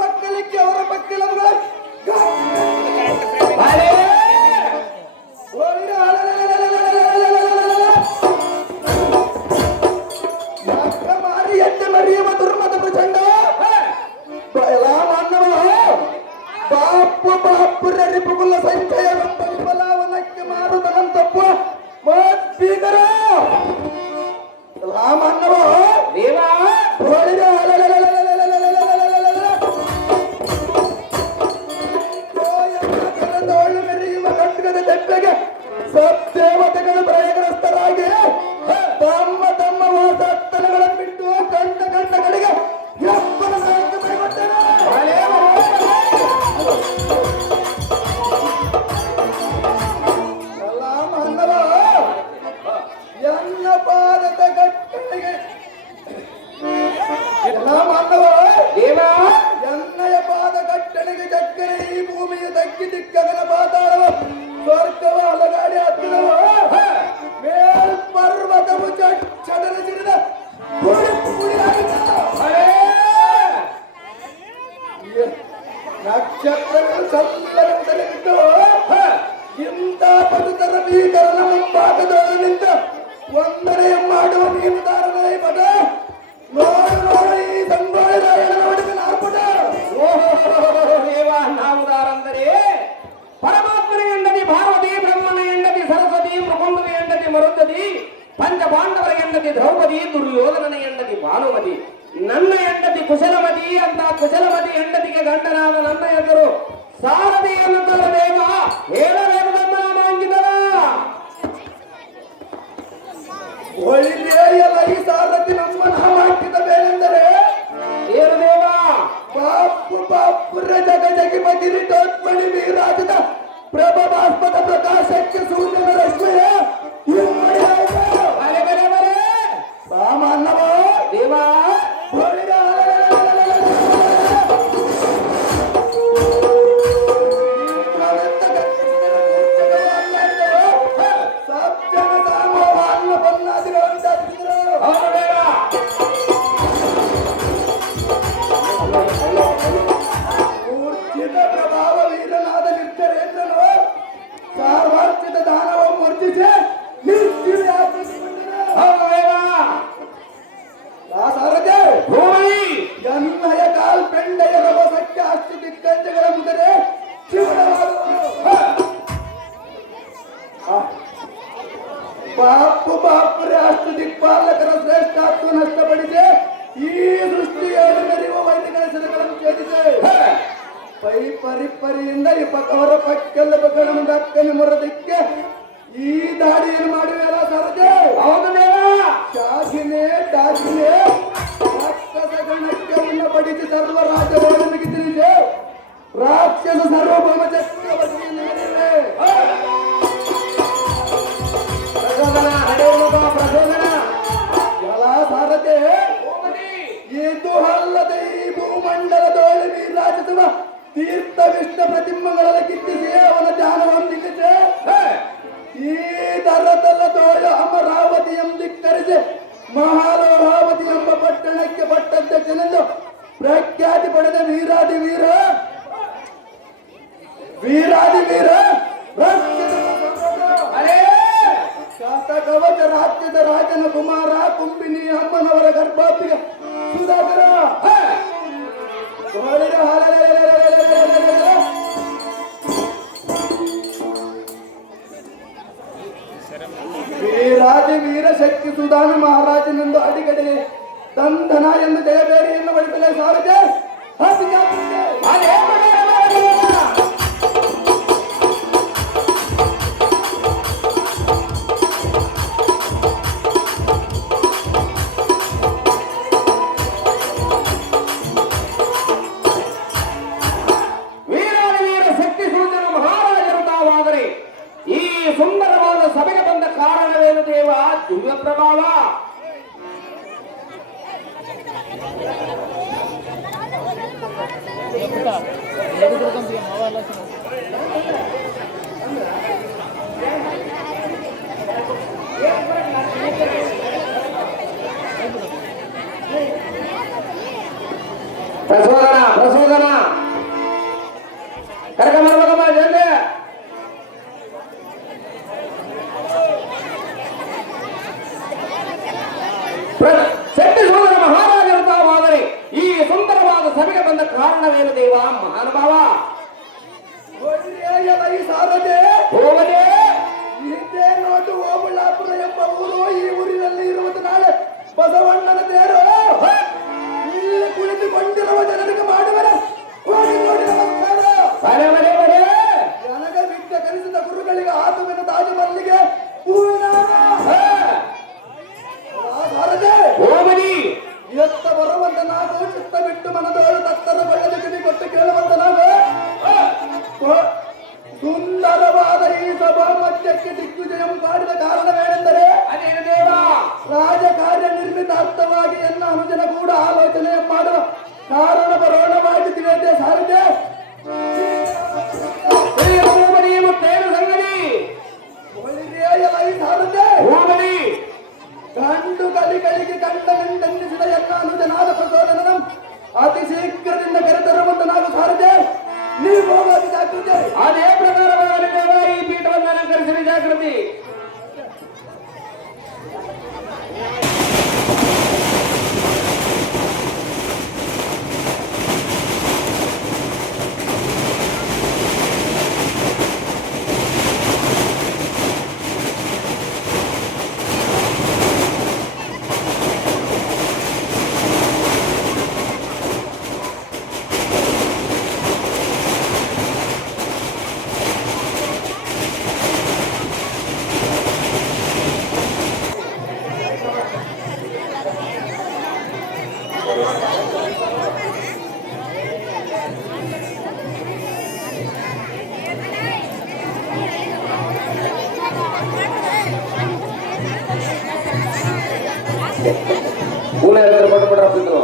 ಮಕ್ಕಳಿಗೆ ಅವರ ಮಕ್ಕಳ ಪುರರಿಪುಗುಲ ಸಂಚಯ ಬಲಾವನಕ್ಕೆ ಮಾರುತನಂತಪ್ಪ ಬೀಗರ ರಾಮಣ್ಣವ ದೇವ ತೋಳು ಮೆರೆಯುವ ಕಟ್ಟುಗದ ತೆಪ್ಪೆಗೆ ಸದ್ದೇವತೆಗಳು ಪ್ರಯಗ್ರಸ್ತರಾಗಿ ತಮ್ಮ ತಮ್ಮ ವಾಸಸ್ಥಳಗಳನ್ನು ಬಿಟ್ಟು ಕಂಡ ಕಂಡಗಳಿಗೆ ಎಪ್ಪನ ಸಾಹಿತ್ಯ ಕೈಗೊಟ್ಟರು. ಎನ್ನಯ ಪಾದ ಕಟ್ಟಣಿಗೆ ಚಕ್ಕರೆ ಈ ಭೂಮಿಯ ದಕ್ಕಿ ದಿಕ್ಕಗನ ಪಾತಾಳವ ಸ್ವರ್ಗವ ಅಲಗಾಡಿ ಹತ್ತಿರವ ಮೇಲ್ಪರ್ವತವು ಚಡರ ಚಿಡಿದ ನಕ್ಷತ್ರಗಳು ಸಲ್ಲರಿದ್ದು ಇಂಥ ಪದುತರ ಭೀಕರನ ಮುಂಭಾಗದೊಳಗೆ ನಿಂತ ವಂದನೆಯ ಮಾಡುವ ಮೀನುದಾರನ ಪದ ನೋಡು ನೋಡು ಈ ಸಂಗೋಳಿ ರಾಯಣನ ಒಡಗಿನ ಆರ್ಭಟ. ನಾವುದಾರಂದರೆ ಪರಮಾತ್ಮನ ಹೆಂಡತಿ ಪಾರ್ವತಿ, ಬ್ರಹ್ಮನ ಹೆಂಡತಿ ಸರಸ್ವತಿ, ಪ್ರಕೊಂಡನ ಹೆಂಡತಿ ಮರುಂಧತಿ, ಪಂಚ ಪಾಂಡವರ ಹೆಂಡತಿ ದ್ರೌಪದಿ, ದುರ್ಯೋಧನನ ಹೆಂಡತಿ ಭಾನುಮತಿ, ನನ್ನ ಹೆಂಡತಿ ಕುಶಲಮತಿ. ಅಂತ ಕುಶಲಮತಿ ಹೆಂಡತಿಗೆ ಗಂಡನಾದ ನನ್ನ ಹೆಸರು ಸಾರಥಿ ಎನ್ನುತ್ತಾರೆ. ದೇವ ಹೇಳಬೇಕು ನಮ್ಮ ಅಂಗಿದರ ಒಳ್ಳೆಯಲ್ಲ ಈ ಸಾರಥಿ ನಮ್ಮ ನಾಮ ಹಾಕಿದ ಬೇರೆಂದರೆ ಏನು ದೇವ? ಬಾಪು ಬಾಪುರ ಜಗ ಜಗಿಪತಿರಿ ಟೋತ್ಮಣಿ ವೀರಾಜದ ಪ್ರಭಾಸ್ಪದ ಪ್ರಕಾಶಕ್ಕೆ ಸೂರ್ಯನ ರಶ್ಮಿಯ ಸಾಮಾನ್ಯವ ದೇವ ಪ್ರಭಾವ ವೀರನಾದ ನಿರ್ಜರೇಂದ್ರನು ಸಾರ್ವಾರ್ಚಿತ ದಾನವ ಮೂರ್ತಿಸಿ ಎನ್ನಯ ಕಾಲ್ ಪೆಂಡೆಯ ರಭಸಕ್ಕೆ ಅಷ್ಟು ದಿಕ್ಕಂಜಗಳ ಮುದರೆ ಬಾಪು ಬಾಪುರೆ ಅಷ್ಟು ದಿಕ್ಪಾಲಕರ ಶ್ರೇಷ್ಠತ್ವ ನಷ್ಟಪಡಿಸಿ ಈ ದೃಷ್ಟಿ ಏಳು ಮೆರೆಯುವ ವೈದಿಕರ ಸೆಲೆಗಳನ್ನು ಛೇದಿಸಿ ಪೈ ಪರಿಪರಿಯಿಂದ ಅವರ ಪಕ್ಕೆಲ್ಲ ಬಗಳನ್ನು ದಕ್ಕನೆ ಮೊರದಿಕ್ಕೆ ಈ ದಾಡಿಯನ್ನು ಮಾಡುವೆಲ್ಲ ಸರಜೆ ಹೌದು ಶಾಖಿನೇ ದಾಖಿನೇ ರಾಕ್ಷಸಗಣಕ್ಕೆ ಉನ್ನಪಡಿಸಿ ಸರ್ವ ರಾಜ್ಯಗಳಿಗೆ ತಿಳಿಸಿ ರಾಕ್ಷಸ ಸಾರ್ವಭೌಮ ಚಕ್ರವರ್ತಿಯನ್ನು ಮೆರೆಯುವೆ. ಎಲ್ಲ ಸಾರಥೆ ಇದು ಅಲ್ಲದೆ ಈ ಭೂಮಂಡಲದೊಳಗೆ ವೀರಾಜಿಸುವ ತೀರ್ಥ ವಿಷ್ಣು ಪ್ರತಿಮೆಗಳೆಲ್ಲ ಕಿತ್ತಿಸಿ ಅವನ ಧ್ಯಾನವನ್ನು ನಿಲ್ಲಿಸಿ ಈ ದರದಲ್ಲ ದೋಳ ಅಮರಾವತಿ ಎಂದಿಕ್ಕರಿಸಿ ಮಹಾಲೋಹಾವತಿ ಎಂಬ ಪಟ್ಟಣಕ್ಕೆ ಪಟ್ಟಧ್ಯಕ್ಷನೆಂದು ಪ್ರಖ್ಯಾತಿ ಪಡೆದ ವೀರಾದಿ ವೀರ ಕವಚ ರಾಜ್ಯದ ರಾಜನ ಕುಮಾರ ಕುಂಬಿನಿ ಅಮ್ಮನವರ ಗರ್ಭಾಪಿಗೆ ಸುಧಾಕರ ವೀರಾದಿ ವೀರ ಶಕ್ತಿ ಸುಧಾನ ಮಹಾರಾಜನೆಂದು ಅಡಿಗಡೆ ತಂದನ ಎಂದು ಜಯಬೇರಿಯನ್ನು ಬಳಿಸಲೇ ಸಾರಿಗೆ ಸುಂದರವಾದ ಸಭೆಗೆ ಬಂದ ಕಾರಣವೇನು ದೇವ? ದಿವ್ಯ ಪ್ರಭಾವ. ಸಭೆಗೆ ಬಂದ ಕಾರಣವೇನು ದೇವ ಮಹಾನುಭಾವ? ಈ ಸಾರದೆ ಹೋಗದೆ ಹಿಂದೆ ನೋಟು ಓಬಳ್ಳಾಪುರ ಎಂಬ ಊರು. ಈ ಊರಿನಲ್ಲಿ ಇರುವುದು ನಾಳೆ ಬಸವಣ್ಣನ ತೇರು. ಇಲ್ಲಿ ಕುಳಿತುಕೊಂಡಿರುವ ಜನರಿಗೆ ಮಾಡುವರ ಕೋಟಿ ಕೋಟಿ ನಮಸ್ಕಾರ. ಬರೆ ಬರೆ ಬರೆ ನನಗೆ ವಿದ್ಯೆ ಕಲಿಸಿದ ಗುರುಗಳಿಗೆ ಆತುವಿನ ತಾಜು ಮಲ್ಲಿಗೆ ಹೂವಿನ ಸಾರದೆ ಹೋಗದಿ ಎತ್ತ ಬರುವಂತ ನಾವು ಚಿತ್ತ ಬಿಟ್ಟು ಮನದೋಳು ತತ್ತರ ಬಳ್ಳದ ಕಿವಿ ಕೊಟ್ಟು ಕೇಳುವಂತ ನಾವು ಸುಂದರವಾದ ಈ ಸಭಾ ಮಧ್ಯಕ್ಕೆ ದಿಗ್ವಿಜಯಂ ಮಾಡಿದ ಕಾರಣವೇನೆಂದರೆ ಅದೇನು ದೇವ? ರಾಜಕಾರ್ಯ ನಿರ್ಮಿತಾರ್ಥವಾಗಿ ಎನ್ನ ಅನುಜನ ಕೂಡ ಆಲೋಚನೆ ಮಾಡುವ ಕಾರಣ ಬರೋಣವಾಗಿದ್ದೇವೆ ಸಾರಿಗೆ. ಹೋಗದಿ ಮತ್ತೇನು ಸಂಗತಿ? ಸಾರದೆ ಹೋಗದಿ ಗಂಡು ಕಲಿಗಳಿಗೆ ಕಂಡ ಗಂಡನ್ನಿಸಿದ ಎನ್ನ ಅನುಜನಾದ ಪ್ರಚೋದನ ಅತಿ ಶೀಘ್ರದಿಂದ ಕರೆತರುವಂತ ನಾವು ಸಾರದೆ. ನೀವು ಹೋಗೋದು ಜಾಗೃತಿ. ಅದೇ ಪ್ರಕಾರವಾಗಿ ದೇವ ಈ ಪೀಠವನ್ನು ಅಲಂಕರಿಸಿದ ಜಾಗೃತಿ. ಎಲ್ಲರೂ ಕೊಟ್ಟು ಬಿಡ್ರು.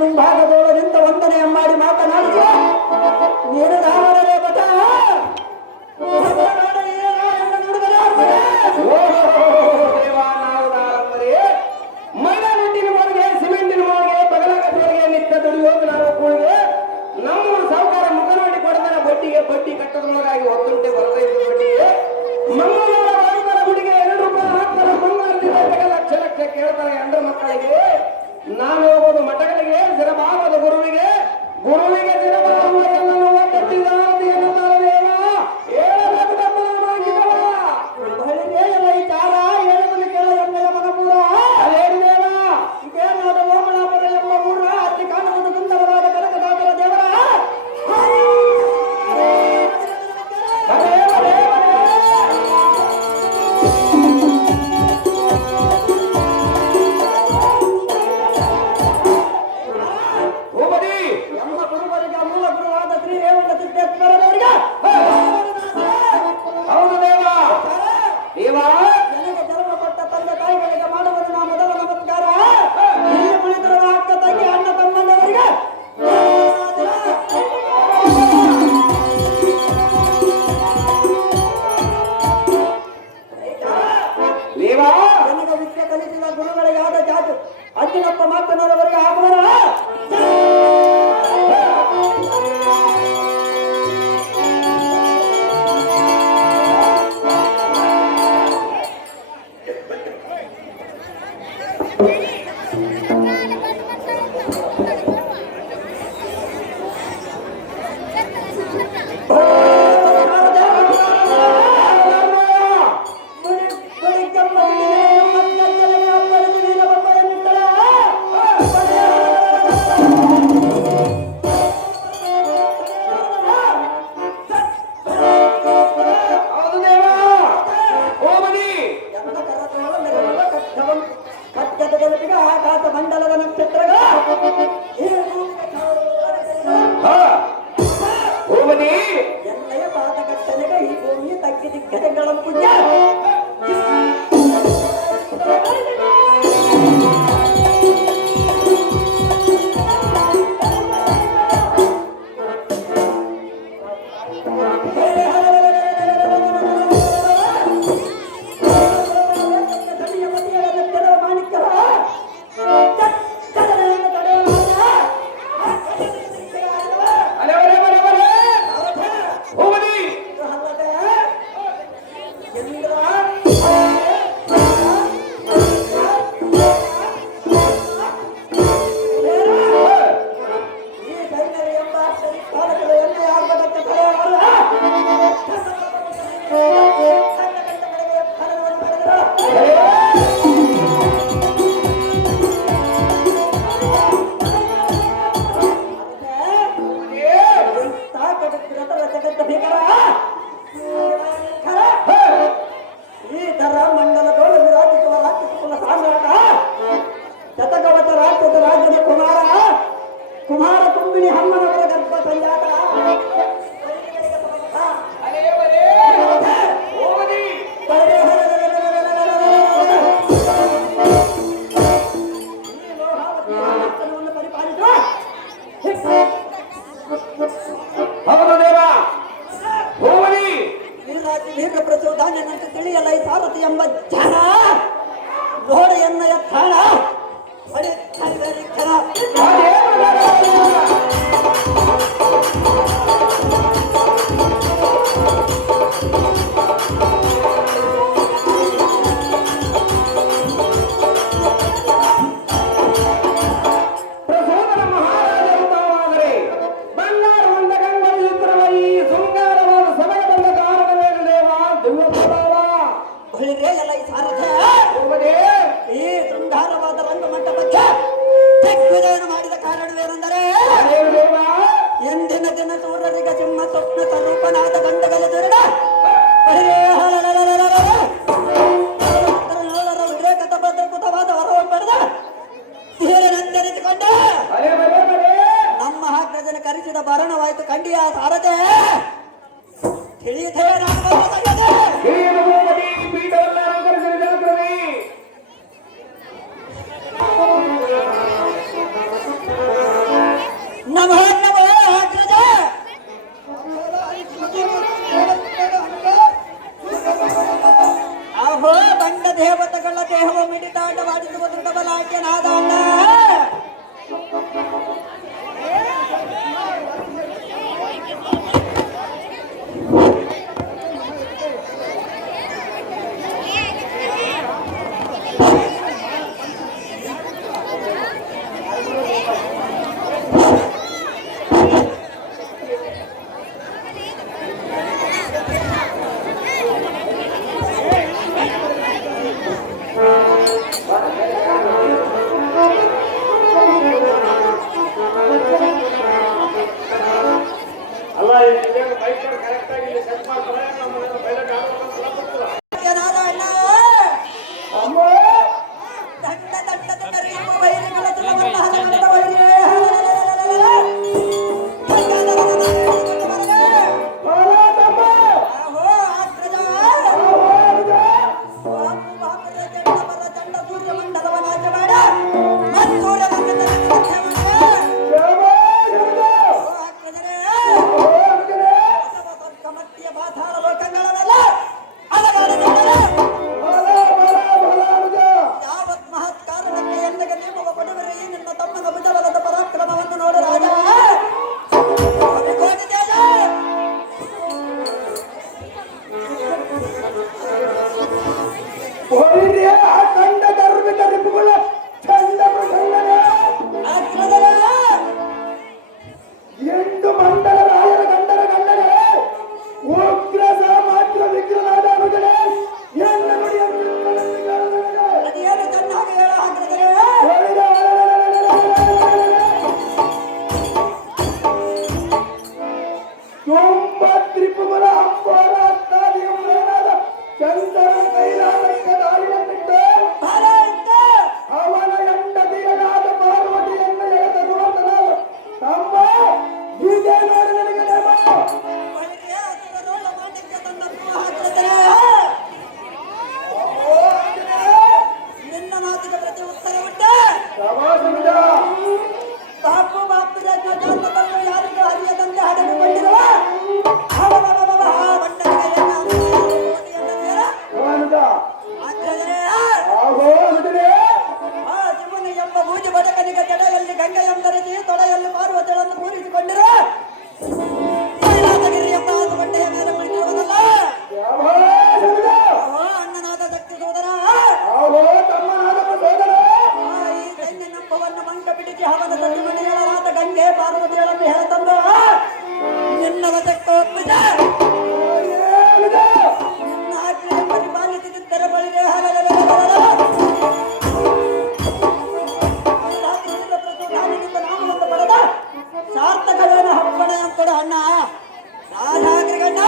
ಮುಂಭಾಗದೊಳಗಿಂದ ವಂದನೆ ಮಾಡಿ ಮಾತನಾಡಿದ ನೀನು ರಾಮರೇ ಬಟ ಮೈದಾನಟ್ಟಿನ ಮೊಳಗೆ ಸಿಮೆಂಟಿನ ಮೊಳಗೆ ಬಗಲಗಟ್ಟವರಿಗೆ ನಿತ್ಯ ದುಡಿಯೋದು ನಾವು ಕೂಳಿಗೆ ಅದಕ್ಕಾಗಿ ಒತ್ತುಂಟೆ ಬರದೇ ಇದ್ದವರಿಗೆ ಮಂಗಳವಾರ ವಾಯುಗಳ ಗುಡಿಗೆ 2 ರೂಪಾಯಿ ಹಾಕ್ತಾರೆ. ಮಂಗಳವಾರದಿಂದ ಲಕ್ಷ ಲಕ್ಷ ಕೇಳ್ತಾರೆ ಹೆಣ್ಣು ಮಕ್ಕಳಿಗೆ. ನಾನು ಹೋಗೋದು ಮಠಗಳಿಗೆ, ಸಿರಬಾಗದ ಗುರುವಿಗೆ, ಗುರುವಿಗೆ ಸಿರಬಾಗುವ ಎಲ್ಲರೂ ಒತ್ತಟ್ಟಿದ್ದಾರೆ ಎನ್ನುತ್ತಾರೆ ದೇವ. ಹೇಳಬೇಕು ತಮ್ಮನಾಗಿದ್ದವ ಬಳಿಗೆ ಎಲ್ಲ ಈ ಚಾರ ಹೇಳದನ್ನು ಕೇಳ ಎಮ್ಮೆಯ ಮನಪುರ ಅದೇನು ದೇವ. ಬೇನಾದ ಓಮಳಾಪುರ ಎಂಬ ಊರ ಅತಿ ಕಾಣುವುದು ಸುಂದರವಾದ ಕನಕದಾಸರ ದೇವರ ಅದೇ ಅದೇ ಭೂಪತಿ ನಮ್ಮ ಗುರುವರಿಗೆ ಮೂಲ ಗುರುವಾದ ಶ್ರೀ ರೇವಣ ಸಿದ್ದೇಶ್ವರನವರಿಗೆ ಹೌದು ದೇವ. ದೇವ ನನಗೆ ಜನ್ಮ ಕೊಟ್ಟ ತಂದೆ ತಾಯಿಗಳಿಗೆ ಮಾಡುವುದು ನಾ ಮೊದಲ ನಮಸ್ಕಾರ. ಇಲ್ಲಿ ಕುಳಿತಿರುವ ಅಕ್ಕ ತಂಗಿ ಅಣ್ಣ ತಮ್ಮಂದವರಿಗೆ ದೇವ ನನಗೆ ವಿದ್ಯೆ ಕಲಿಸಿದ ಗುರುಗಳಿಗೆ ಆದ ಜಾತಿ ಅಜ್ಜಿನಪ್ಪ ಮಾತನಾದವರಿಗೆ ಆಗಮನ ಹೌದು ದೇವ. ಭೂಪತಿ ಕಟ್ಟದ ಬೆಳಕಿಗೆ ಆಕಾಶ ಮಂಡಲದ ನಕ್ಷತ್ರಗಳ ಭೂಪತಿ ಎಲ್ಲೆಯ ಪಾದಕಟ್ಟನೆಗೆ ಈ ಭೂಮಿ ತಗ್ಗಿ ದಿಕ್ಕನೆಗಳ ಪುಣ್ಯ ಅಲೆ ಬಲೆ ಬಲೆ ಬಲೆ. ಭೂಪತಿ ಈ ತರ ಮಂಡಲದೊಳು ವಿರಾಜಿಸುವ ರಾಜ್ಯಕುಲ ಸಾಮ್ರಾಟ ಶತಕವಚ ರಾಜ್ಯದ ರಾಜ್ಯದ ಕುಮಾರ ಕುಂಬಿಣಿ ಹಮ್ಮನವರ ಗರ್ಭ ಸಂಜಾತ ಅಲೆ ಬಲೆ. ಭೂಪತಿ ಈ ಲೋಹಾವತಿಯ ಆಸನವನ್ನು ಪರಿಪಾಲಿಸುವ ಹೌದು ದೇವ. ಭೂಪತಿ ವೀರ ಪ್ರಚೋದಾನ್ಯನಂತೆ ತಿಳಿಯಲ್ಲ ಈ ಸಾರಥಿ ಎಂಬ ಜನ ಗೋಡೆಯನ್ನ ಎತ್ತಾಳ ಅದೇ ಪ್ರಸೋದರ ಮಹಾರಾಜರು ತಾವಾದರೆ ಬಂಗಾರವಂತ ಗಂಗರು ಇದ್ರವ ಈ ಶೃಂಗಾರವಾದ ಸಭೆಗೆ ಬಂದ ಕಾರಣವೇನು ದೇವ? ದಿವ್ಯ ಪ್ರಭಾವ. ಎಲ್ಲ ಈ ಸಾರಥ ಭೂಪತಿ ಈ ಶೃಂಗಾರವಾದ ರಂಗಮಂಟಪಕ್ಕೆ ದಿಗ್ವಿಜಯನ ಮಾಡಿದ ಕಾರಣವೇನೆಂದರೆ ಅದೇನು ದೇವ? ಎಂದಿನ ದಿನ ಸೂರ್ಯರಿಗೆ ಸಿಂಹ ಸ್ವಪ್ನ ಸ್ವರೂಪನಾದ ಗಂಡಗಲ ದುರಡ ಉದ್ರೇಕತ ಭದ್ರಕೃತವಾದ ವರವನ್ನು ಪಡೆದ ಧೀರನಂದರಿಸಿಕೊಂಡ ಅಲೆ ಬಲೆ ಬಲೆ. ನಮ್ಮ ಹಾಗ್ರಜನ ಕರೆಸಿದ ಭರಣವಾಯಿತು ಕಂಡಿಯ ಸಾರಥೆ ತಿಳಿಯುತ್ತೇ ಹಿರಿಯರು ಭೂಪತಿ ಪೀಠವನ್ನು ಅಲಂಕರಿಸಿದ ಜಾಗ್ರತೆ. ನಮೋ ನಮೋ ಅಗ್ರಜ ಅಹೋ ಬಂಡ ದೇವತೆಗಳ ದೇಹವು ಮಿಡಿತಾಂಡವಾಡಿಸುವ ದೃಢಬಲಾಟ್ಯ ನಾದಾಂಡ ಕರೆಕ್ಟ್ ಆಗಿ ಸೆಟ್ ಮಾಡ್ತಾರೆ ನಮ್ಮ ಪೈಲಟ್ ಆಗೋದು ಅಣ್ಣ ಅಮ್ಮ ದಂಡ ದಂಡದ ಕರೆಯುವ ವೈರಿಗಳ ತುಲವನ್ನು ಹಲಗಡದ ವೈರಿಗಳೇ ಹಾಲಾದಮ್ಮ ಆಹೋ ಅಗ್ರಜ ಬಾಪು ಬಾಪುರ ಚಂಡಮರ ಚಂಡ ಸೂರ್ಯ ಮಂಡಲವ ನಾಶ ಮಾಡ ಮತ್ತೂರ ಮತ್ತಿಯ ಪಾತಾಳ ಲೋಕಗಳವೆಲ್ಲ ಯಾವತ್ ಮಹತ್ ಕಾರಣಕ್ಕೆ ಎಂದಗೆ ನೇಮವ ಕೊಡುವರೆ ಈ ನಿನ್ನ ತಮ್ಮನ ಭುಜಬಲದ ಪರಾಕ್ರಮವನ್ನು ನೋಡು ರಾಜ ಕೋಟಿ ತೇಜ ಹೋಯಿರಿಯ ಆ ಕಂಡ ಗರ್ಭಿತ ರಿಪುಗಳ ಚಂಡ ಪ್ರಸಂಗನೇ ಅಗ್ರಜರ ಎಂಟು ಮಂಡಲ ರಾಯರ ಗಂಡರ ಗಂಡನೇ ಉಗ್ರ ಮಾತ್ರ ವಿಗ್ರಹನಾದ ಅನುಜನೇ ಎಲ್ಲ ನುಡಿಯನ್ನು ಅದೇನು ಚೆನ್ನಾಗಿ ಹೇಳ ಅಗ್ರಜರ ತುಂಬ ತ್ರಿಪುಗಳ ಅಂಬೋರಾದ ಚಂದ್ರ ಕೈಲಾಸಕ್ಕೆ ದಾರಿಯನ್ನಿಟ್ಟು ಭಾರತ ಅವನ ಹೆಂಡತಿಯರಾದ ಪಾರ್ವತಿಯನ್ನು ಎಳೆದರುವಂತ ತಮ್ಮ ಹೀಗೆ ನೋಡಿ ನನಗೆ ನೇಮ ಒಳಗೆ ಅದರೊಳ ಮಾಣಿಕ್ಯ ತನ್ನನ್ನು ಅಗ್ರಜರ ನಿನ್ನ ಮಾತಿಗೆ ಪ್ರತಿ ಉತ್ತರ ಉಂಟ ಪ್ರವಾಸವಿದ ಬಾಪು ಬಾಪುರ ಜಾತಕವನ್ನು ಯಾರಿಗೂ ಹರಿಯದಂತೆ ಹಡೆದುಕೊಂಡಿರುವ ಅವನಿದ ಅಗ್ರಜರೇ ಆಹೋ ಅನುಜನೇ ಆ ಶಿವನು ಎಂಬ ಭೂಜಿ ಬಡಕನಿಗೆ ಜಡೆಯಲ್ಲಿ ಗಂಗೆ ಎಂದರಿಸಿ ತೊಡೆಯಲ್ಲಿ ಪಾರ್ವತಿಗಳನ್ನು ಪೂರಿಸಿಕೊಂಡಿರುವ ಕೈಲಾಸಗಿರಿ ಎಂಬ ಆಸುಬಂಡೆಯ ಮೇಲೆ ಕುಳಿತಿರುವುದಲ್ಲ ಪ್ರವಾಸವಿದ ಅಣ್ಣನಾದ ಶಕ್ತಿ ಸೋದರ ಆಹೋ ತಮ್ಮನಾದ ಸೋದರ ಈ ಸೈನ್ಯ ನಂಬವನ್ನು ಮಂಕ ಬಿಡಿಸಿ ಹವನ ತಂದು ಮಣಿಗಳಾದ ಗಂಗೆ ಪಾರ್ವತಿಗಳನ್ನು ಹೇಳತಂದು ನಿನ್ನ ವಶಕ್ಕೆ ಒಪ್ಪಿದ ಏನಿದೆ ನಿನ್ನ ಆಜ್ಞೆಯ ಪರಿಪಾಲಿಸುತ್ತಿದ್ದರೆ ಬಳಿಗೆ ನಾಮವನ್ನು ಪಡೆದ ಸಾರ್ಥಕವೇನ ಹಪ್ಪಣೆ ಅಂಕೊಡ ಅಣ್ಣ ರಾಜಾಗ್ರಿಗಣ್ಣ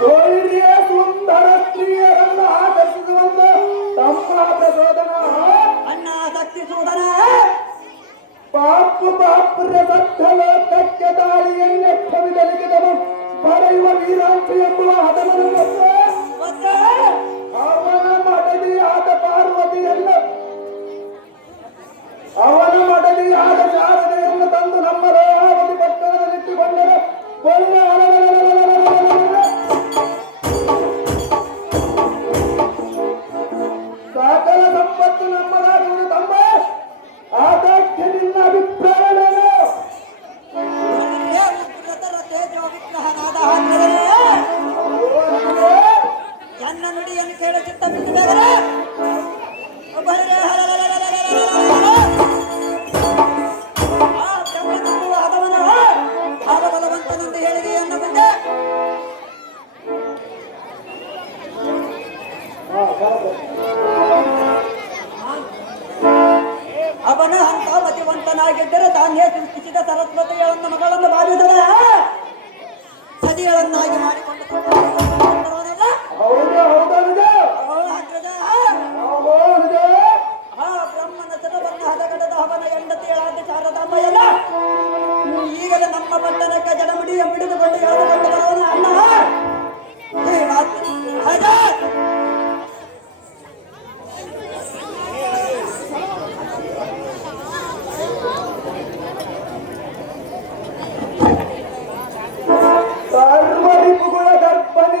ಹೋಯಿರಿಯ ಸುಂದರ ಸ್ತ್ರೀಯರನ್ನು ಆಕರ್ಷಿಸುವಂತ ತಮ್ಮ ಪ್ರಚೋದನ ಅಣ್ಣ ಶಕ್ತಿ ಸೋದರ ಪಾಪು ಪಾಪುರ ಸತ್ತ ಲೋಕಕ್ಕೆ ದಾಳಿಯನ್ನೆಪ್ಪವಿದಲಿಗಿದನು ಪಡೆಯುವ ವೀರಾಂಶ ಎಂಬುವ ಹದವನ್ನು ಮತ್ತೆ ಅವನ ಮಡದಿಯಾದ ಪಾರ್ವತಿಯನ್ನು ಅವನ ಮಡದಿಯಾದ ಶಾರದೆಯನ್ನು ತಂದು ನಮ್ಮ ಲೋಹಾವತಿ ಪಟ್ಟಣದಲ್ಲಿಟ್ಟುಕೊಂಡರು ಸಕಲ ಸಂಪತ್ತು ನಮ್ಮದಾಗುವುದು ತಮ್ಮ ಆದಾಗ್ಯ ನಿನ್ನ ಅಭಿಪ್ರಾಯವೇನು ಉಗ್ರತರ ತೇಜೋ ವಿಗ್ರಹನಾದ ಹಾಕಿದರೆ ಎನ್ನ ನುಡಿಯನ್ನು ಕೇಳಿ ಚಿತ್ತ ಬಿಟ್ಟು ಬೇಗರೆ ಆ ಬ್ರಹ್ಮ ತುಂಬುವ ಹದವನು ಬಲವಂತನೆಂದು ಹೇಳಿದೆ ಎನ್ನ ಮುಂದೆ ಅವನು ಅಂತ ಮತಿವಂತನಾಗಿದ್ದರೆ ತಾನೇ ಸೃಷ್ಟಿಸಿದ ಸರಸ್ವತಿಗಳನ್ನು ಮಗಳನ್ನು ಭಾವಿಸಿದ ಸದಿಗಳನ್ನಾಗಿ ಮಾಡಿಕೊಂಡು ಕೊಂಡವನಲ್ಲ. ಹೌದು ಹೌದನುಜ ಅವಳ ಅಗ್ರಜ ಹೌದು ಅನುಜ ಆ ಬ್ರಹ್ಮನ ಸದವನ್ನು ಹದಗಡದ ಅವನ ಹೆಂಡತಿಯಳಾದ ಶಾರದಾಂಬೆಯಲ್ಲ ಈಗಲೇ ನಮ್ಮ ಪಟ್ಟಣಕ್ಕೆ ಜಡಮುಡಿಯ ಬಿಡಿದುಕೊಂಡು ಎಳೆದುಕೊಂಡು ಬರುವನು ಅಣ್ಣ ಈ ಮಾತು ಹೌದ? ಸರ್ವರಿಪುಗಳ ಗರ್ಭನಿ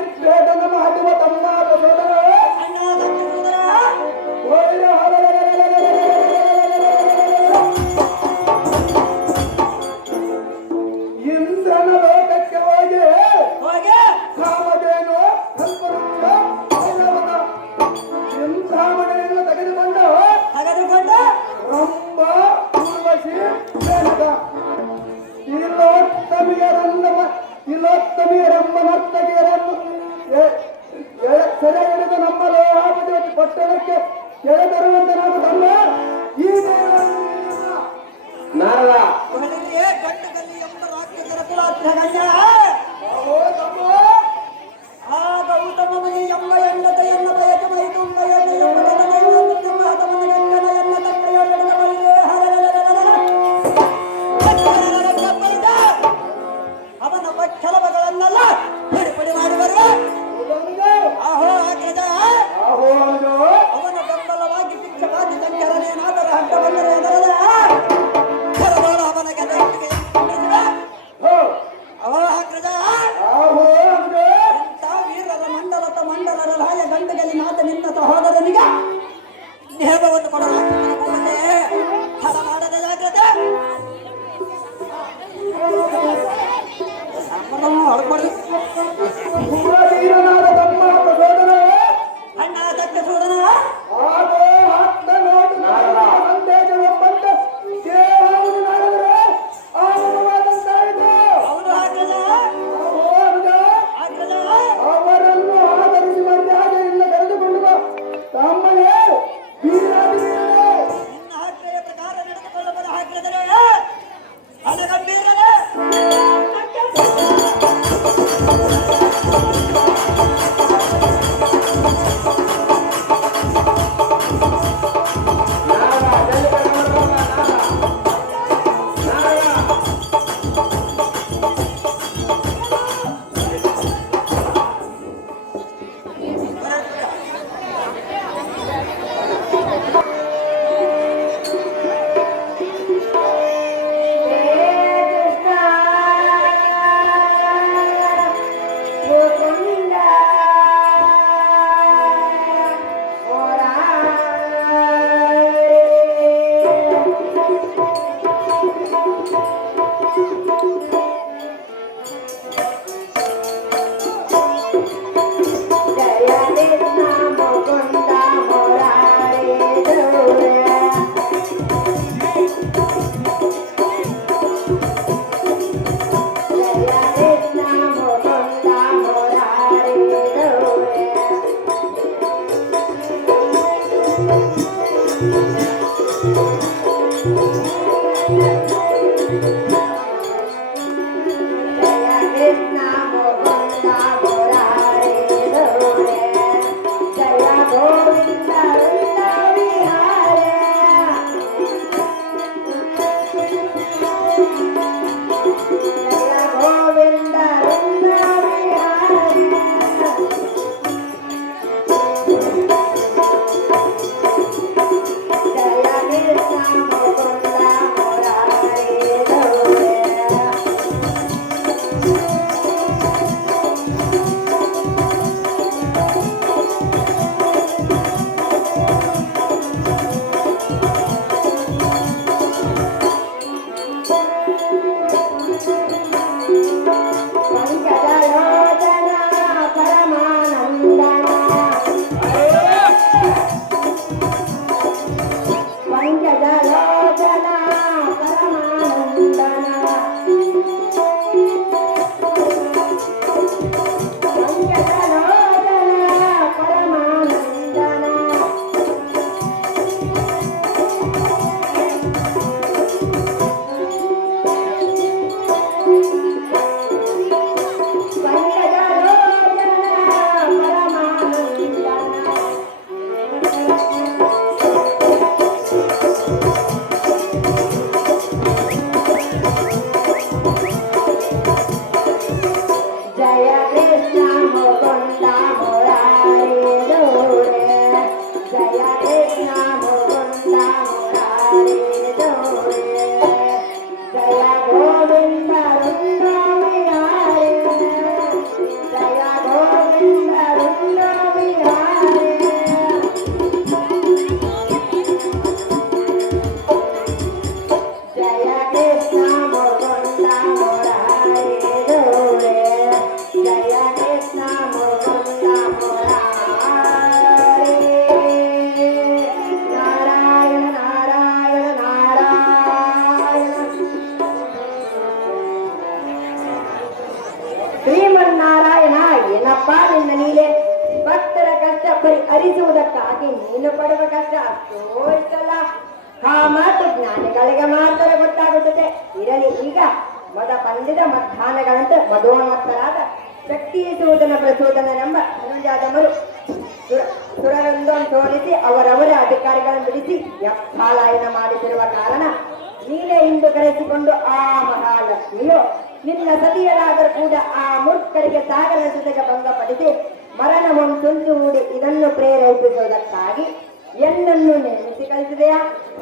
ಯಾಕೆ ಸೋದನ ಆಗೋ ಹತ್ತ ನೋಡು ನಾರದ. ಸಂದೇಶವೆಂಬಂತೆ ದೇವರನ್ನು ನಡೆದರೆ ಆಗುವಂತಾಯಿತು. ಹೌದು ಆಗ್ರಜ ಆಗೋ ಅನುಜ, ಆಗ್ರಜ ಅವರನ್ನು ಆಧರಿಸಿ ಮರ್ಯಾದೆಯಿಂದ ಕರೆದುಕೊಂಡು ಬಾ. ತಮ್ಮನೇ ವೀರಾದಿವೀರರೇ, ನಿನ್ನ ಆಜ್ಞೆಯ ಪ್ರಕಾರ ನಡೆದುಕೊಳ್ಳಬರ ಆಗ್ರಜರೇ ಹಣಗಂಭೀರರೇ ನಾರದ, ಜಲ್ದಿ ಕರ್ಕೊಂಡು ಹೋಗ, ನಾರದ. ನಾರದ. ಪರಿಹರಿಸುವುದಕ್ಕಾಗಿ ನೀನು ಪಡುವ ಕಷ್ಟ ಅಷ್ಟೋ ಇಷ್ಟಲ್ಲ. ಆ ಮಾತು ಜ್ಞಾನಿಗಳಿಗೆ ಮಾತ್ರ ಗೊತ್ತಾಗುತ್ತದೆ. ಇರಲಿ, ಈಗ ಮದ ಪಂಡಿತ ಮಧ್ಯಾಹ್ನಗಳಂತೆ ಮಧೋನ್ಮತ್ತರಾದ ಶಕ್ತಿಯಿಸುವುದನ್ನು ಪ್ರಚೋದನೆಂಬ ಧನುಜಾದವರು ಸುರರೊಂದನ್ನು ತೋರಿಸಿ ಅವರವರ ಅಧಿಕಾರಿಗಳನ್ನು ಬಿಡಿಸಿ ಯಕ್ಷಾಲಾಯನ ಮಾಡಿಸಿರುವ ಕಾರಣ ನೀನೇ ಇಂದು ಕರೆಸಿಕೊಂಡು ಆ ಮಹಾಲಕ್ಷ್ಮಿಯು ನಿನ್ನ ಸತಿಯರಾದರೂ ಕೂಡ ಆ ಮೂರ್ಖರಿಗೆ ಸಾಗರ ಜೊತೆಗೆ ಭಂಗಪಡಿಸಿ ಮರಣವನ್ನು ತುಂಡು ಹೂಡಿ ಇದನ್ನು ಪ್ರೇರೇಪಿಸುವುದಕ್ಕಾಗಿ ಎನ್ನನ್ನು ನೇಮಿಸಿ ಕಳಿಸಿದೆಯಾ?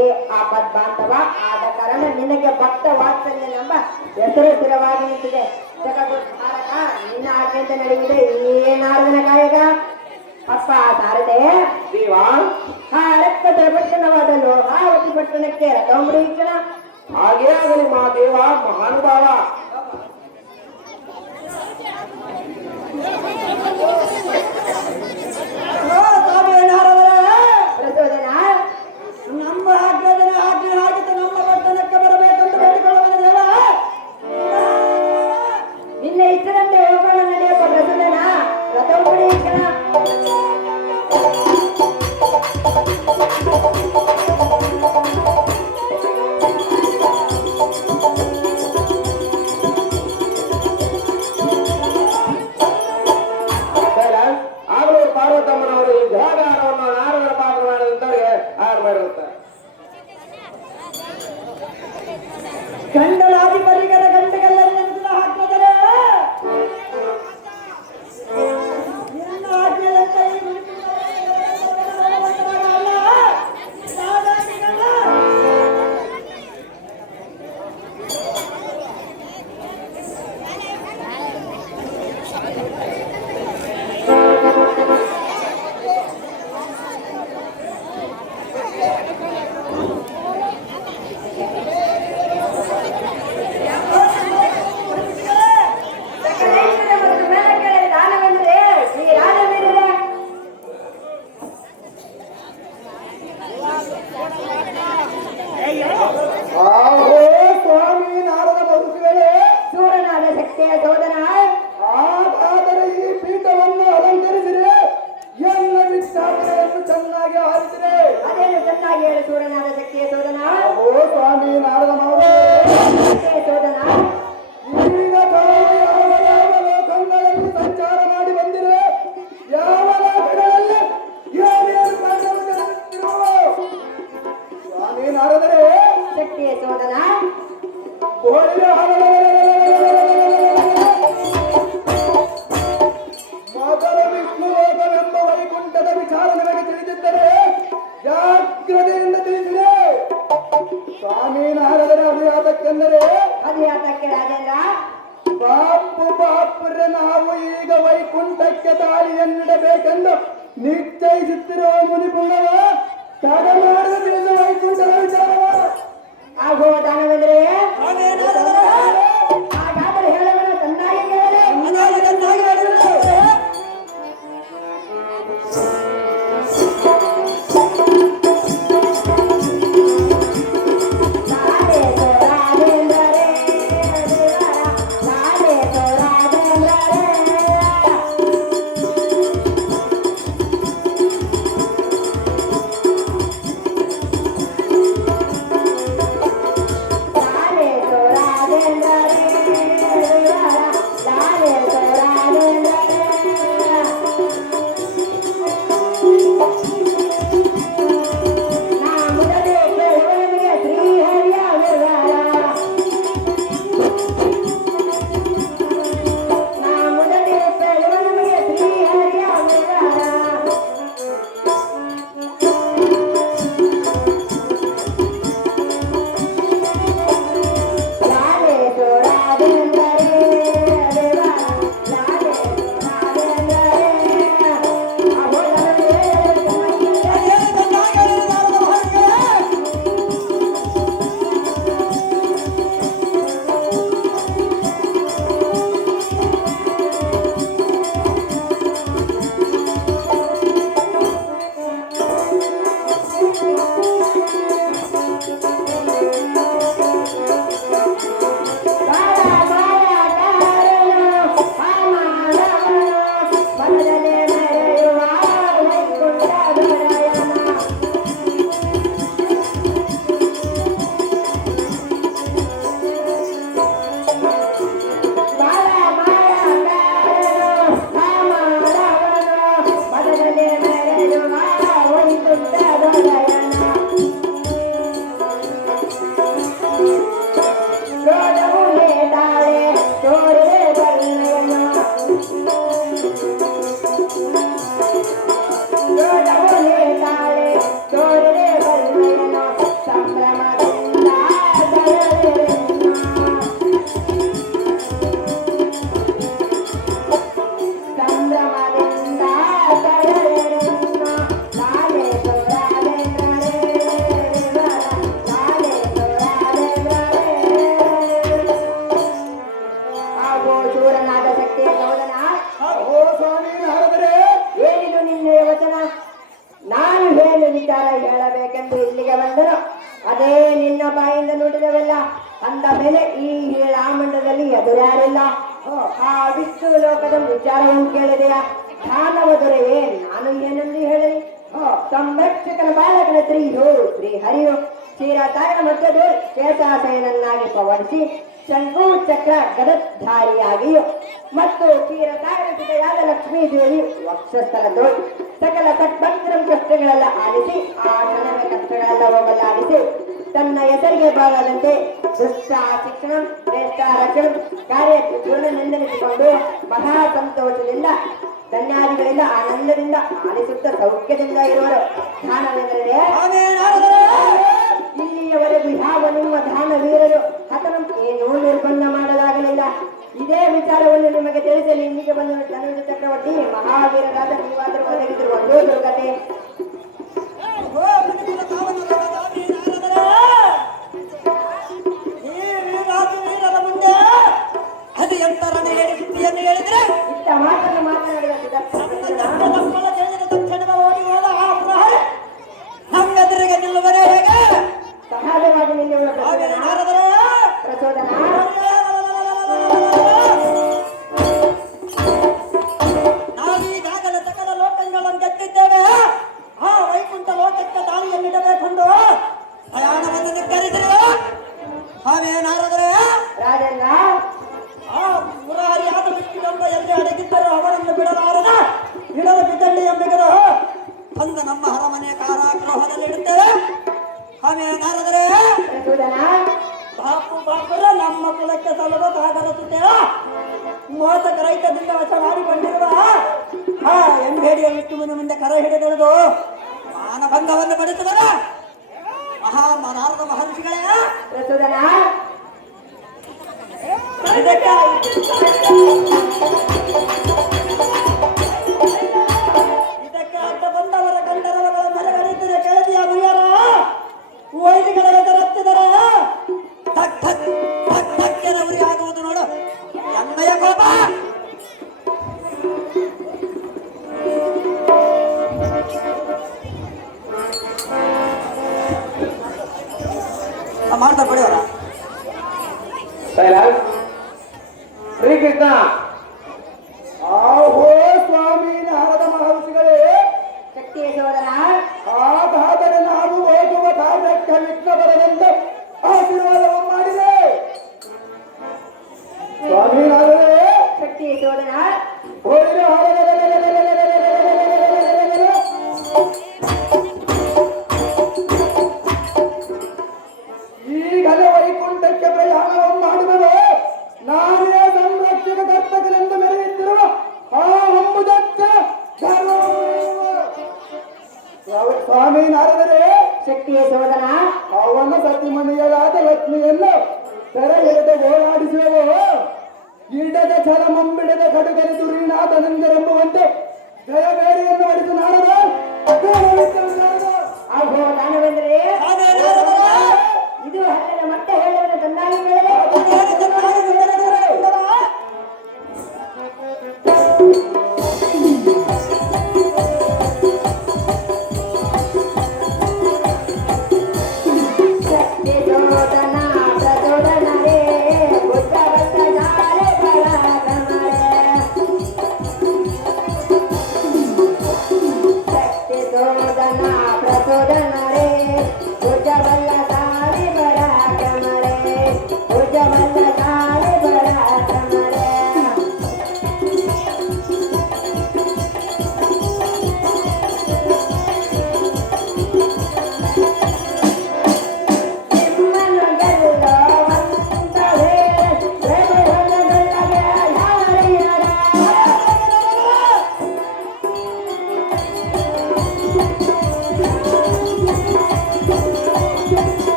ಏ ಆಪದ್ಬಾಂಧವ, ಆದ ಕಾರಣ ನಿನಗೆ ಭಕ್ತ ವಾತ್ಸಲ್ಯನೆಂಬ ಹೆಸರು ಸ್ಥಿರವಾಗಿ ನಿಂತಿದೆ. ಜಗದ್ಧಾರಕ, ನಿನ್ನ ಆಜ್ಞೆಯಿಂದ ನಡೆಯುವುದೇ ಈ ನಾರದನ ಕಾಯಕ. ಅಪ್ಪ ಸಾರದೆ ದೇವಾ, ಆ ರಕ್ತದ ಪಟ್ಟಣವಾದ ಲೋಹಾವತಿ ಪಟ್ಟಣಕ್ಕೆ ರಥೋಮೃಕ್ಷಣ. ಹಾಗೇ ಆಗಲಿ ಮಾ ದೇವ ಮಹಾನುಭಾವ. ಸ್ವಾಮಿಯಣ್ಣ ಆಹೋ ಸ್ವಾಮಿ ನಾರದ ಮರುಸುಗಳೇ, ಸೂರನಾದ ಶಕ್ತಿಯ ಸೋದರ ಹಾಗಾದರೆ ಈ ಪೀಠವನ್ನು ಅಲಂಕರಿಸಿದೆ, ಎಲ್ಲ ವಿಜ್ಞಾಪನೆಯನ್ನು ಚೆನ್ನಾಗಿ ಆರಿಸಿದೆ. ಅದೇನು ಚೆನ್ನಾಗಿ ಹೇಳು ಸೂರನಾದ ಶಕ್ತಿಯ ಸೋದನ. ಆಹೋ ಸ್ವಾಮಿ ನಾರದ ಮರುಸುಗಳೇ, ಶಕ್ತಿಯ ಸೋದನ ಈಗ ತಾವು ಯಾವ ಯಾವ ಲೋಕಗಳಲ್ಲಿ ಸಂಚಾರ ಮಾಡಿ ಬಂದಿದೆ, ಯಾವ ಲೋಕಗಳಲ್ಲಿ ಏನೇನು ಕಾರ್ಯವನ್ನು ನಡೆಸುತ್ತಿರುವ ಸ್ವಾಮಿ ನಾರದರೆ ಶಕ್ತಿಯ ಸೋದನ ಕೋಳಿಯ ಮೊದಲ ವಿಷ್ಣು ಲೋಕವೆಂಬ ವೈಕುಂಠದ ವಿಚಾರ ನಿಮಗೆ ತಿಳಿದಿದ್ದರೆ ಜಾಗ್ರತೆಯಿಂದ ತಿಳಿಸಿದೆ. ಸ್ವಾಮಿ ನಾರದರೆ ಅದು ಯಾತಕ್ಕೆಂದರೆ, ಅದು ಯಾತಕ್ಕೆ ರಾಜೇಂದ್ರ? ಬಾಪುರೆ ನಾವು ಈಗ ವೈಕುಂಠಕ್ಕೆ ದಾಳಿಯನ್ನಿಡಬೇಕೆಂದು ನಿಶ್ಚಯಿಸುತ್ತಿರುವ ಮುನಿಪುಂಗವ ತಡೆ ಮಾಡಲು ತಿಳಿದು ವೈಕುಂಠದ ವಿಚಾರವ ಆಗೋ ದಾನವೆಂದರೆ ಹಾಗೇನಾದರೆ ಹಾಗಾದರೆ ಹೇಳೋಣ ಚೆನ್ನಾಗಿ ಕೇಳಲಿ. ಅನಾದಿ ಚೆನ್ನಾಗಿ ಹೇಳಿದ್ದಾರೆ. ನಾನೇ ರಾಜೇಂದ್ರರೇ, ನಾನೇ ರಾಜೇಂದ್ರರೇ. ನಾನೇ ರಾಜೇಂದ್ರರೇ, ನಾನೇ ರಾಜೇಂದ್ರರೇ. ನಾ ಮುದದೆ ಬೆಳವಣಿಗೆ ಶ್ರೀಹರಿಯ ವಿವರ. ನಾ ಮುದದೆ ಬೆಳವಣಿಗೆ ಶ್ರೀಹರಿಯ ವಿವರ. ಲಾಲೆ ರಾಜೇಂದ್ರರೇ ದೇವ, ಲಾಲೆ ರಾಜೇಂದ್ರರೇ. ಅಹೋ ನಮಗೆ ಅದೇನು ಚೆನ್ನಾಗಿ ಹೇಳಿದ್ದಾರೆ ಮಹಾರಾಜರೇ. ಬಾಳ ಬಾಳಗಾರನು ಅಮಾನವನು ಬರದೆ ಮೆರೆಯುವ ವೈಕುಂಠದೊಡೆಯನ. ಬಾಳ ಬಾಳಗಾರನು ಅಮಾನವನು ಬರದೆ ಮೆರೆಯುವ ವೈಕುಂಠದೊಡೆಯನ. ರೋಗವು ನೇತಾಳೆ ತೋರೆ ಬಣ್ಣವನ್ನು. ರೋಗವು ನೇತಾಳೆ ತೋರೆ ಬಣ್ಣವನ್ನು. ಸಂಭ್ರಮದಿಂದ ಬರಲಿರೆನ್ನ. ಸಂಭ್ರಮದಿಂದ ಬರಲಿರೆನ್ನ. ಲಾಲೆ ರಾಜೇಂದ್ರರೇ ದೇವರ, ಲಾಲೆ ರಾಜೇಂದ್ರರೇ. ಹಾಗೂ ಶೂರನಾದ ಶಕ್ತಿಯ ಸೋದನ, ಆಹೋ ಸ್ವಾಮಿ ನಾರದರೆ ಏನಿದು ನಿನ್ನೆಯ ವಚನ? ನಾನು ಏನು ವಿಚಾರ ಹೇಳಬೇಕೆಂದು ಇಲ್ಲಿಗೆ ಬಂದನು, ಅದೇ ನಿನ್ನ ಬಾಯಿಂದ ನುಡಿದವೆಲ್ಲ. ಅಂದ ಮೇಲೆ ಈ ಹೇಳಾಮಂಡದಲ್ಲಿ ಎದುರ್ಯಾರಿಲ್ಲ. ಆ ವಿಷ್ಣು ಲೋಕದ ವಿಚಾರವನ್ನು ಕೇಳಿದೆಯಾ? ದಾನವ ದೊರೆಯೇ, ನಾನು ಏನೆಂದು ಹೇಳಲಿ? ಸಂರಕ್ಷಕನ ಬಾಲಕನ ಶ್ರೀ ಹರಿಯು ಕ್ಷೀರಸಾಗರ ಮಧ್ಯದ ಶೇಷಾಶಯನನ್ನಾಗಿ ಪವಡಿಸಿ ಶಂಕು ಚಕ್ರ ಗದಧಾರಿಯಾಗಿಯು ಮತ್ತು ಕ್ಷೀರಸಾಗರ ಸುತೆಯಾದ ಲಕ್ಷ್ಮೀ ದೇವಿ ವಕ್ಷಸ್ಥಲದೋಳು ಸಕಲ ತಟ್ಪಂತ್ರಂ ಕಷ್ಟಗಳೆಲ್ಲ ಆಡಿಸಿ ಆ ಕ್ಷಣವೇ ಕಷ್ಟಗಳೆಲ್ಲ ಹೋಗಲಾಡಿಸಿ ತನ್ನ ಹೆಸರಿಗೆ ಬಾಳದಂತೆ ದುಷ್ಟ ಶಿಕ್ಷಣ ಶ್ರೇಷ್ಠ ರಕ್ಷಣ ಕಾರ್ಯ ಪೂರ್ಣನೆಂದೆನಿಸಿಕೊಂಡು ಮಹಾ ಸಂತೋಷದಿಂದ ಧನ್ಯಾದಿಗಳಿಂದ ಆನಂದದಿಂದ ಆಲಿಸುತ್ತ ಸೌಖ್ಯದಿಂದ ಇರುವರು. ದಾನವೆಂದರೆ ಹಾಗೇನಾದರೆ ಇಲ್ಲಿಯವರೆಗೂ ಯಾವ ನಿಮ್ಮ ದಾನ ವೀರರು ಹತನು ಏನೂ ನಿರ್ಬಂಧ ಮಾಡಲಾಗಲಿಲ್ಲ. ಇದೇ ವಿಚಾರವನ್ನು ನಿಮಗೆ ತಿಳಿಸಲು ಇಲ್ಲಿಗೆ ಬಂದ ಧನುಜ ಚಕ್ರವರ್ತಿ ಮಹಾವೀರರಾದ ನೀವಾದರೂ ಒದಗಿಸಿರುವ ಒಂದು ದುರ್ಗತೆ. ಓ ಮುನಿಕುಲ ಕಾವಲುಗಾರ ಹಾಗೇನಾದರೆ ಈ ವೀರಾದಿವೀರರ ಮುಂದೆ ಅದು ಎಂತರನ್ನು ಹೇಳಿಯನ್ನು ಹೇಳಿದ್ರೆ ಇಷ್ಟ ಮಾತನ್ನು ಮಾತನಾಡಿದ ನಮ್ಮ ತಪ್ಪಲ ತಿಳಿದ ತಕ್ಷಣ ಓಡಿ ಹೋದ ಆ ಪ್ರಹರ ನಮ್ಮನ್ನು ಕರೆದರೆ ಹಾವೇ ನಾರದರೆ ರಾಜಣ್ಣ ಆ ಮುರಾರಿಯಾದ ವ್ಯಕ್ತಿಯೊಬ್ಬ ಎಲ್ಲಿ ಅಡಗಿದ್ದರೂ ಅವರನ್ನು ಬಿಡಲಾರದ ಇಡದ ಬಿದ್ದಲ್ಲಿ ಎಂಬೆಗದ ಅಂದ ನಮ್ಮ ಅರಮನೆ ಕಾರಾಗೃಹದಲ್ಲಿ ಇಡುತ್ತೇವೆ ಹಾವೇ ನಾರದರೆ ಪ್ರಚೋದನ ಬಾಪುರ ನಮ್ಮ ಕುಲಕ್ಕೆ ಸಲ್ಲದ ಸಾಗರ ಸುತ್ತೇವ ಮೋಸಕ ರೈತದಿಂದ ವಶ ಮಾಡಿಕೊಂಡಿರುವ ಆ ಎಂಬೇಡಿಯ ವಿಷ್ಣುವಿನ ಮುಂದೆ ಕರ ಹಿಡಿದಿರುವುದು ಮಾನಭಂಗವನ್ನು ಪಡಿಸಿದರ ನಾರದ ಮಹರ್ಷಿಗಳೇ ಪ್ರಚೋದನ ಇದಕ್ಕೆ ಅಡ್ಡ ಬಂದವರ ಗಂಡರವಗಳ ಮರಗಳಿದ್ದರೆ ಕೆಳದಿಯ ಮುಯ್ಯರ ವೈದಿಗಳ ಎದುರತ್ತಿದರ ತಕ್ ತಕ್ ತಕ್ ತಕ್ಕೆನ ಉರಿ ಆಗುವುದು ನೋಡು ಎಮ್ಮೆಯ ಕೋಪ ಮಾಡ್ತಾರೆ ಬಿಡಿಯವರ ಶ್ರೀಕೃಷ್ಣ ಆಹೋ ಸ್ವಾಮಿ ನಾರದ ಮಹರ್ಷಿಗಳೇ, ಶಕ್ತಿಯ ಸೋದರ ಹಾಗಾದರೆ ನಾವು ಹೋಗುವ ಕಾರ್ಯಕ್ಕೆ ವಿಘ್ನ ಬರದಂತೆ ಆಶೀರ್ವಾದವನ್ನು ಮಾಡಿದೆ. ಸ್ವಾಮಿ ನಾರದೇ, ಶಕ್ತಿಯ ಸೋದರ ಹೋಗಿರೋ ಈಗಲೇ ವೈಕುಂಠಕ್ಕೆ ಪ್ರಯಾಣವನ್ನು ಮಾಡುವುದು. ನಾನೇ ಸಂರಕ್ಷಕ ಕರ್ತಕನೆಂದು ಮೆರೆಯುತ್ತಿರುವ ಆ ಅಂಬುದಕ್ಕೆ ಸ್ವಾಮಿ ನಾರದರೆ, ಶಕ್ತಿಯ ಸೋದರ ಅವನ ಸತಿಮಣಿಯರಾದ ಲಕ್ಷ್ಮಿಯನ್ನು ತೆರೆ ಹಿಡಿದು ಓಡಾಡಿಸುವವು. ಇಡದ ಛಲ ಮಂಬಿಡದ ಕಡುಗರಿ ದುರೀನಾಥನೆಂದರೆಂಬುವಂತೆ ಜಯಬೇರಿಯನ್ನು ಹೊಡೆದು ನಾರದ ಅಹೋ ದಾನವೆಂದರೆ ಇದು ಹಲ್ಲದ ಮತ್ತೆ ಹೇಳುವ ಚೆನ್ನಾಗಿ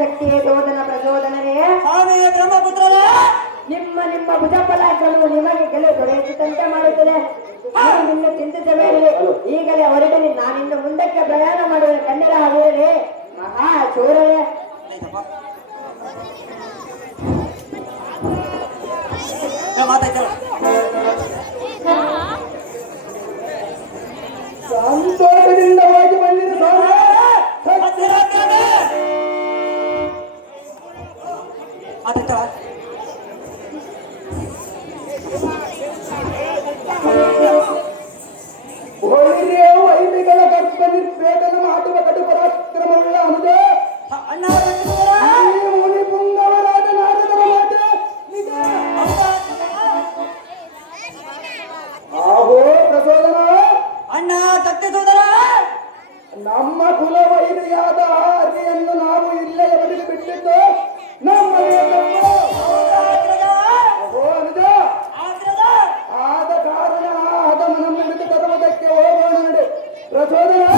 ಶಕ್ತಿಯೇ ಸೋದನ ಪ್ರಚೋದನವೇ ಸ್ವಾಮಿಯ ಬ್ರಹ್ಮಪುತ್ರನೇ ನಿಮ್ಮ ನಿಮ್ಮ ಭುಜಪಲಾಕ್ರಮವು ನಿಮಗೆ ಗೆಲುವು ದೊರೆಯುತ್ತಂತೆ ಮಾಡುತ್ತದೆ. ನೀವು ನಿನ್ನ ಚಿಂತಿಸಬೇಡಿ, ಈಗಲೇ ಹೊರಡಲಿ. ನಾನಿನ್ನು ಮುಂದಕ್ಕೆ ಪ್ರಯಾಣ ಮಾಡುವ ಕನ್ನಡ ಹಾವೇರಿ ಮಹಾ ಚೋರವೇ. ಸಂತೋಷದಿಂದ ಹೋಗಿ ಬಂದಿದೆ ಸ್ವಾಮಿ. ಒಳ್ಳೆಯ ವೈದಿಗಳ ಗರ್ಭ ನಿರ್ವೇದನ ಮಾಡುವ ಕಡು ಪರಾಕ್ರಮವುಳ್ಳ ಅನುಜ ಈ ಮುನಿ ಪುಂಗವರಾದ ನಾರದರ ಮಾತು ನಿಜ. ಆಹೋ ಪ್ರಚೋದನ, ಅಣ್ಣ ತಪ್ಪಿಸುವುದರ ನಮ್ಮ ಕುಲ ವೈರಿಯಾದ ಆರ್ಯೆಯನ್ನು ನಾವು ಇಲ್ಲೇ ಬದಿಗೆ ಬಿಟ್ಟಿದ್ದು ನಮ್ಮದೇ ತಪ್ಪು. ಅಹೋ ಅನುಜ, ಆದ ಕಾರಣ ಆ ಹದಮನನ್ನು ಹಿಡಿದು ತರುವುದಕ್ಕೆ ಹೋಗೋಣ ನಡೆ. ಸೋದರ